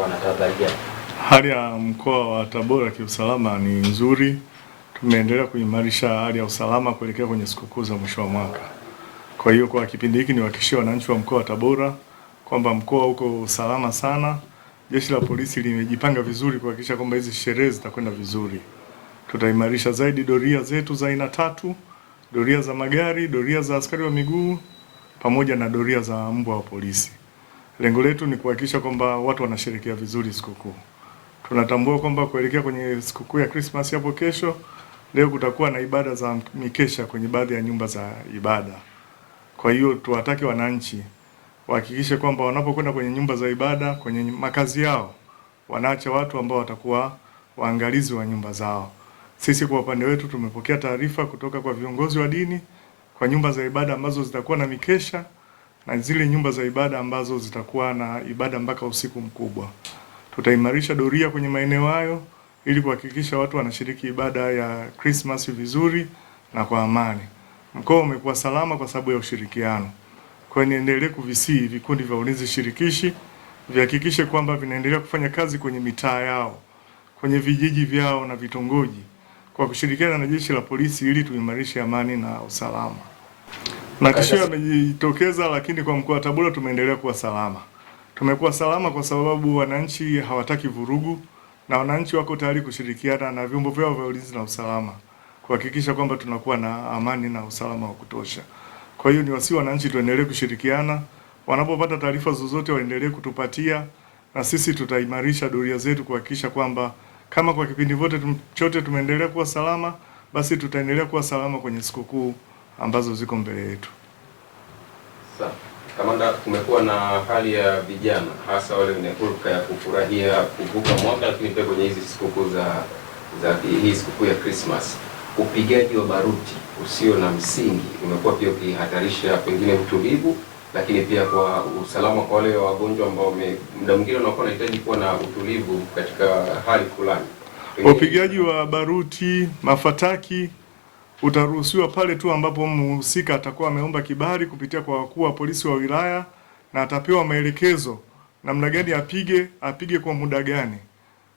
wanatahadharia. Hali ya mkoa wa Tabora kiusalama ni nzuri. Tumeendelea kuimarisha hali ya usalama kuelekea kwenye sikukuu za mwisho wa mwaka. Kwa hiyo kwa kipindi hiki niwahakikishie wananchi wa mkoa wa Tabora kwamba mkoa uko salama sana. Jeshi la polisi limejipanga vizuri kuhakikisha kwamba hizi sherehe zitakwenda vizuri. Tutaimarisha zaidi doria zetu za aina tatu: doria za magari, doria za askari wa miguu pamoja na doria za mbwa wa polisi. Lengo letu ni kuhakikisha kwamba watu wanasherehekea vizuri sikukuu. Tunatambua kwamba kuelekea kwenye sikukuu ya Christmas hapo kesho, leo kutakuwa na ibada za mikesha kwenye baadhi ya nyumba za ibada. Kwa hiyo tuwatake wananchi wahakikishe kwamba wanapokwenda kwenye nyumba za ibada, kwenye makazi yao, wanaacha watu ambao watakuwa waangalizi wa nyumba zao. Sisi kwa upande wetu tumepokea taarifa kutoka kwa viongozi wa dini kwa nyumba za ibada ambazo zitakuwa na mikesha na zile nyumba za ibada ambazo zitakuwa na ibada mpaka usiku mkubwa. Tutaimarisha doria kwenye maeneo hayo ili kuhakikisha watu wanashiriki ibada ya Christmas vizuri na kwa amani. Mkoa umekuwa salama kwa sababu ya ushirikiano. Kwa hiyo niendelee kuvisii vikundi vya ulinzi shirikishi vihakikishe kwamba vinaendelea kufanya kazi kwenye mitaa yao, kwenye vijiji vyao na vitongoji kwa kushirikiana na jeshi la polisi ili tuimarishe amani na usalama. Matishio yamejitokeza, lakini kwa mkoa wa Tabora tumeendelea kuwa salama. Tumekuwa salama kwa sababu wananchi hawataki vurugu na wananchi wako tayari kushirikiana na vyombo vyao vya ulinzi na usalama kuhakikisha kwamba tunakuwa na amani na usalama wa kutosha. Kwa hiyo niwasihi wananchi tuendelee kushirikiana, wanapopata taarifa zozote waendelee kutupatia, na sisi tutaimarisha doria zetu kuhakikisha kwamba kama kwa kipindi chote tumeendelea kuwa salama, basi tutaendelea kuwa salama kwenye sikukuu ambazo ziko mbele yetu. Sawa. Kamanda, kumekuwa na hali ya vijana hasa wale wenye hulka ya kufurahia kuvuka mwaka, lakini pia kwenye hizi sikukuu za hii sikukuu ya Christmas, upigaji wa baruti usio na msingi umekuwa pia ukihatarisha pengine utulivu, lakini pia kwa usalama kwa wale wagonjwa ambao muda mwingine wanakuwa wanahitaji kuwa na utulivu katika hali fulani. Upigaji wa baruti, mafataki utaruhusiwa pale tu ambapo mhusika atakuwa ameomba kibali kupitia kwa wakuu wa polisi wa wilaya na atapewa maelekezo namna gani apige kwa muda gani.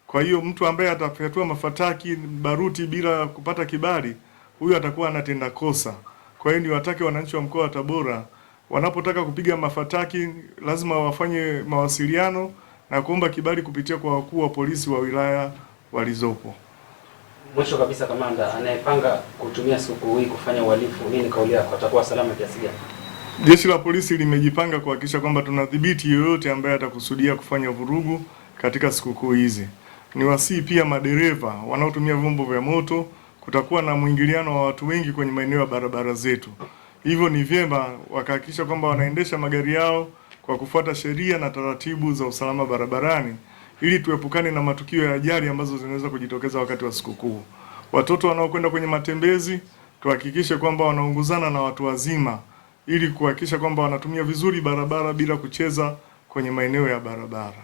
Kwa hiyo mtu ambaye atafyatua mafataki, baruti bila kupata kibali, huyo atakuwa anatenda kosa. Kwa hiyo niwatake wananchi wa mkoa wa Tabora wanapotaka kupiga mafataki lazima wafanye mawasiliano na kuomba kibali kupitia kwa wakuu wa polisi wa wilaya walizopo. Mwisho kabisa, kamanda, anayepanga kutumia sikukuu hii kufanya uhalifu, nini kauli yako, atakuwa salama kiasi gani? Jeshi la polisi limejipanga kuhakikisha kwamba tunadhibiti yoyote ambaye atakusudia kufanya vurugu katika sikukuu hizi. Niwasihi pia madereva wanaotumia vyombo vya moto, kutakuwa na mwingiliano wa watu wengi kwenye maeneo ya barabara zetu. Hivyo ni vyema wakahakikisha kwamba wanaendesha magari yao kwa kufuata sheria na taratibu za usalama barabarani ili tuepukane na matukio ya ajali ambazo zinaweza kujitokeza wakati wa sikukuu. Watoto wanaokwenda kwenye matembezi tuhakikishe kwamba wanaongozana na watu wazima ili kuhakikisha kwamba wanatumia vizuri barabara bila kucheza kwenye maeneo ya barabara.